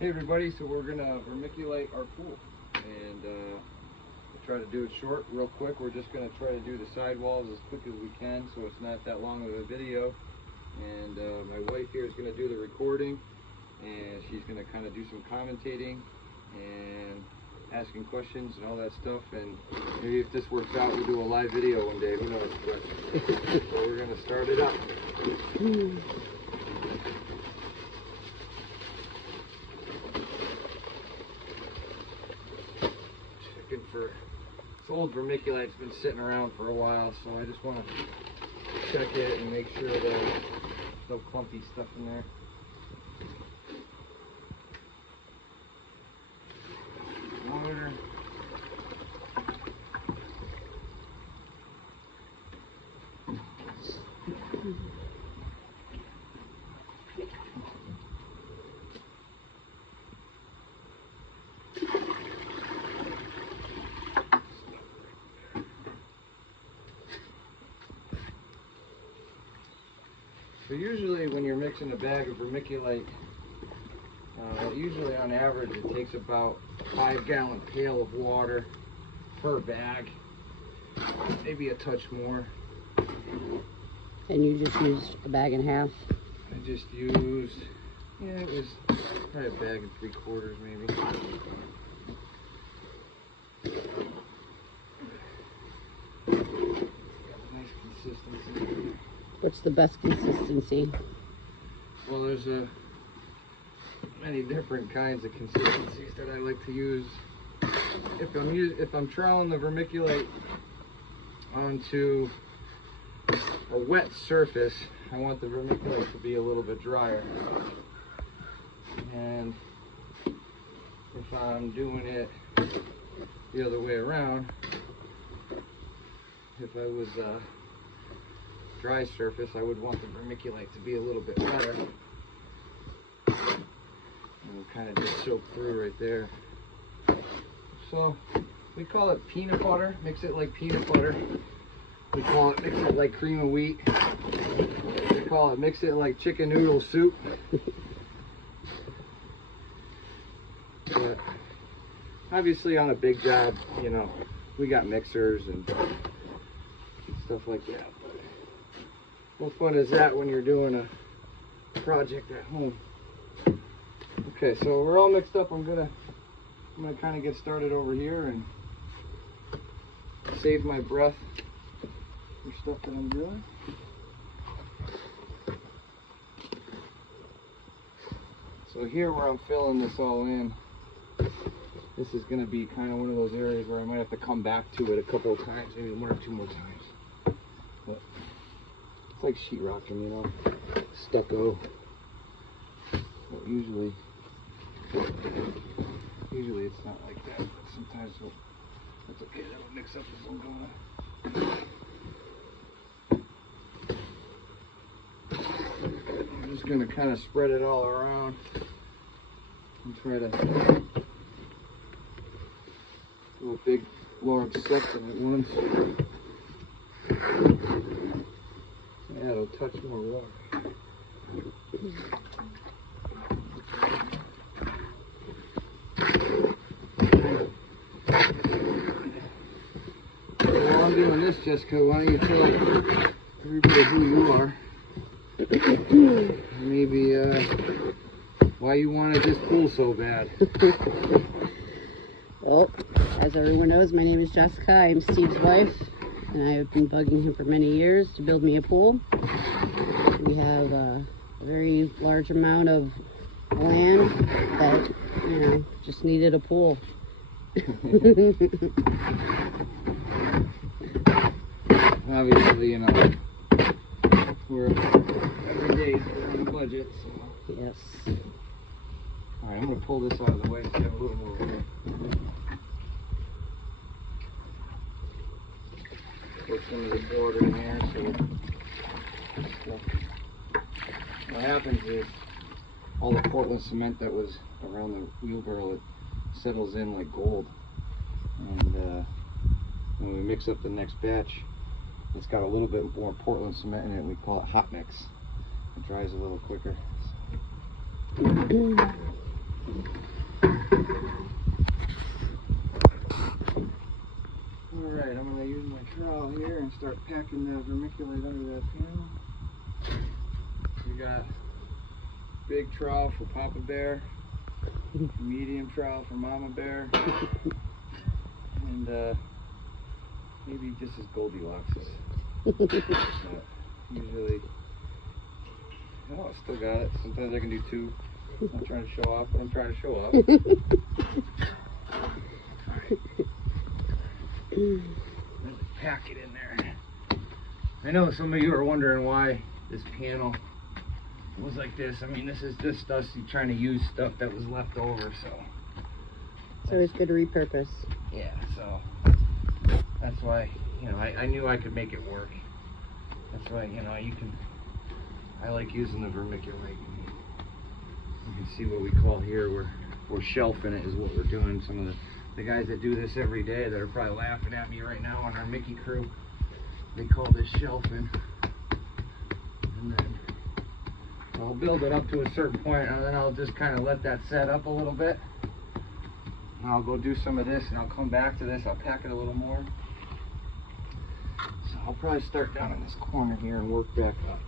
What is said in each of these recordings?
Hey everybody, so we're gonna vermiculite our pool, and we'll try to do it short, real quick. We're just gonna try to do the sidewalls as quick as we can, so it's not that long of a video. And my wife here is gonna do the recording, and she's gonna kind of do some commentating and asking questions and all that stuff. And maybe if this works out, we'll do a live video one day. Who knows? But so we're gonna start it up. For this old vermiculite's been sitting around for a while, so I just want to check it and make sure there's no clumpy stuff in there. Water. So usually when you're mixing a bag of vermiculite, usually on average it takes about a 5-gallon pail of water per bag, maybe a touch more. And you just used a bag and a half? I just used, yeah, it was probably a bag and 3/4 maybe. Got a nice consistency. What's the best consistency? Well, there's many different kinds of consistencies that I like to use. If I'm troweling the vermiculite onto a wet surface, I want the vermiculite to be a little bit drier. And if I'm doing it the other way around, if I was dry surface, I would want the vermiculite to be a little bit wetter. And it'll kind of just soak through right there. So we call it peanut butter. Mix it like peanut butter. We call it mix it like cream of wheat. We call it mix it like chicken noodle soup. But obviously on a big job, you know, we got mixers and stuff like that. What fun is that when you're doing a project at home? Okay, so we're all mixed up. I'm gonna kind of get started over here and save my breath for stuff that I'm doing. So here where I'm filling this all in, this is gonna be kind of one of those areas where I might have to come back to it a couple of times, maybe 1 or 2 more times. But it's like sheetrocking, you know, stucco. But usually it's not like that. But sometimes it's okay. That'll mix up as I'm going. I'm just gonna kind of spread it all around and try to do a big, large section at once. Yeah, it'll touch more water. While I'm doing this, Jessica, why don't you tell everybody who you are? Maybe why you wanted this pool so bad. Well, as everyone knows, my name is Jessica. I'm Steve's wife, and I have been bugging him for many years to build me a pool. We have a very large amount of land that, you know, just needed a pool. Obviously, you know, every day is on the budget, so. Yes. Alright, I'm going to pull this out of the way so I have a little more room. Put some of this water in there, so what happens is all the Portland cement that was around the wheelbarrow, it settles in like gold. And when we mix up the next batch, it's got a little bit more Portland cement in it. We call it hot mix. It dries a little quicker. start packing the vermiculite under that panel. We got big trowel for Papa Bear, medium trowel for Mama Bear, and maybe this is Goldilocks. Usually, oh, I still got it. Sometimes I can do two. I'm not trying to show off, but I'm trying to show off. Really pack it in there. I know some of you are wondering why this panel was like this. I mean, this is just us trying to use stuff that was left over, so. It's always good to repurpose. Yeah, so that's why, you know, I knew I could make it work. That's why, you know, I like using the vermiculite. You can see what we call here, we're shelving it is what we're doing. Some of the guys that do this every day that are probably laughing at me right now on our Mickey crew, they call this shelving. And then I'll build it up to a certain point, and then I'll just kind of let that set up a little bit. And I'll go do some of this, and I'll come back to this. I'll pack it a little more. So I'll probably start down in this corner here and work back up.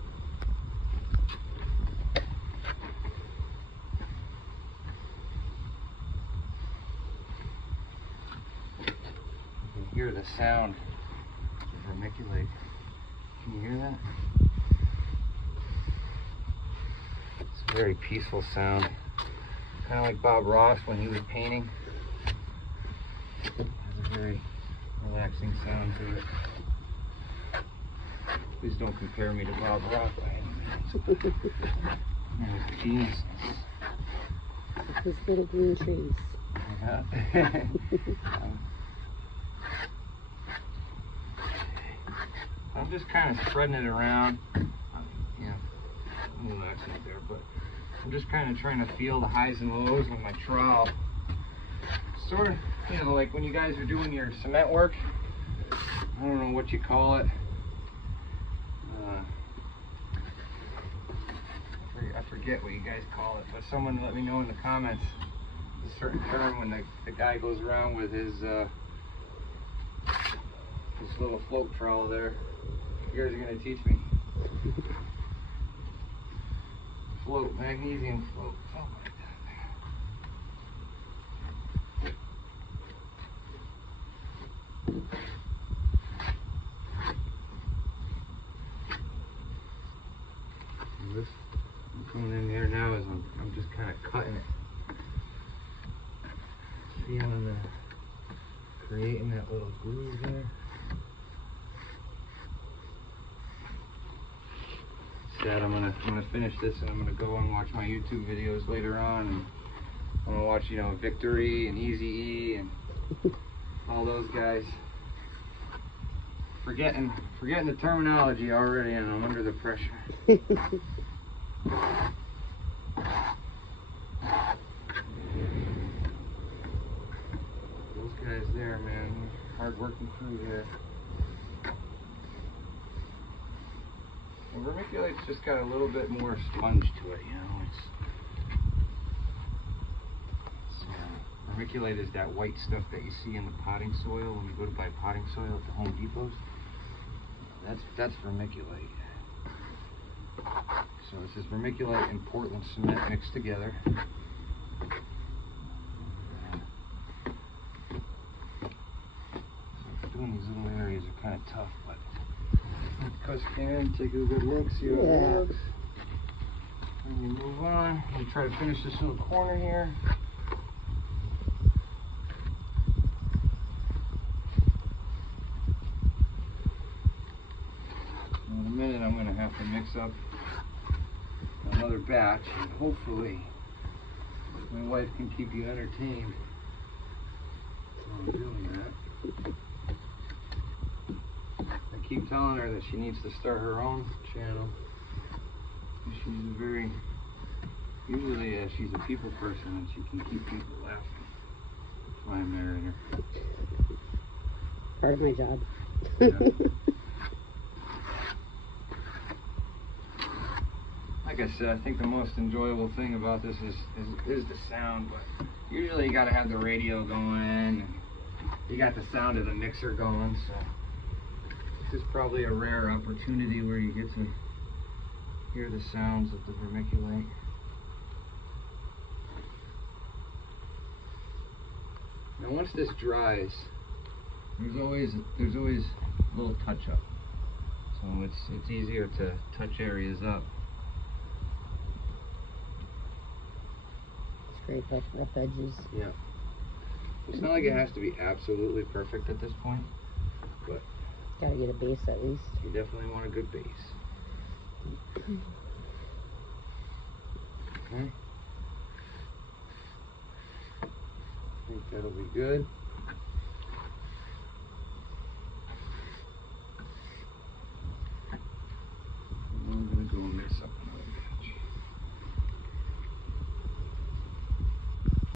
You can hear the sound of vermiculite. Can you hear that? It's a very peaceful sound. Kind of like Bob Ross when he was painting. It has a very relaxing sound to it. Please don't compare me to Bob Ross by any means. Man, he's a genius. His little green trees. Yeah. I'm just kind of spreading it around. Yeah, a little accident there, but I'm just kind of trying to feel the highs and lows with my trowel. Sort of, you know, like when you guys are doing your cement work. I don't know what you call it. I forget what you guys call it, but someone let me know in the comments a certain term when the guy goes around with his little float trowel there. You guys are going to teach me. Float, magnesium float, something like that. This I'm coming in here now is I'm just kind of cutting it. Feeling creating that little groove there. Dad, I'm gonna finish this and I'm gonna go and watch my YouTube videos later on, and I'm gonna watch, you know, Victory and Easy E and all those guys. Forgetting the terminology already, and I'm under the pressure. Those guys there, man, hard working crew there. Well, vermiculite's just got a little bit more sponge to it, you know. Vermiculite is that white stuff that you see in the potting soil when you go to buy potting soil at the Home Depots. That's vermiculite. So this is vermiculite and Portland cement mixed together. So doing these little areas are kind of tough, but because you can take a good look, see how it looks. And you move on. We try to finish this little corner here. In a minute, I'm going to have to mix up another batch, and hopefully my wife can keep you entertained while I'm doing that. I keep telling her that she needs to start her own channel. She's a very, usually she's a people person and she can keep people laughing. That's why I married her. Part of my job. Yeah. Like I said, I think the most enjoyable thing about this is the sound, but usually you gotta have the radio going, and you got the sound of the mixer going, so This is probably a rare opportunity where you get to hear the sounds of the vermiculite. Now once this dries, there's always a little touch up. So it's easier to touch areas up. Scrape up rough edges. Yeah. It's not like it has to be absolutely perfect at this point, but gotta get a base at least. you definitely want a good base. Okay. I think that'll be good.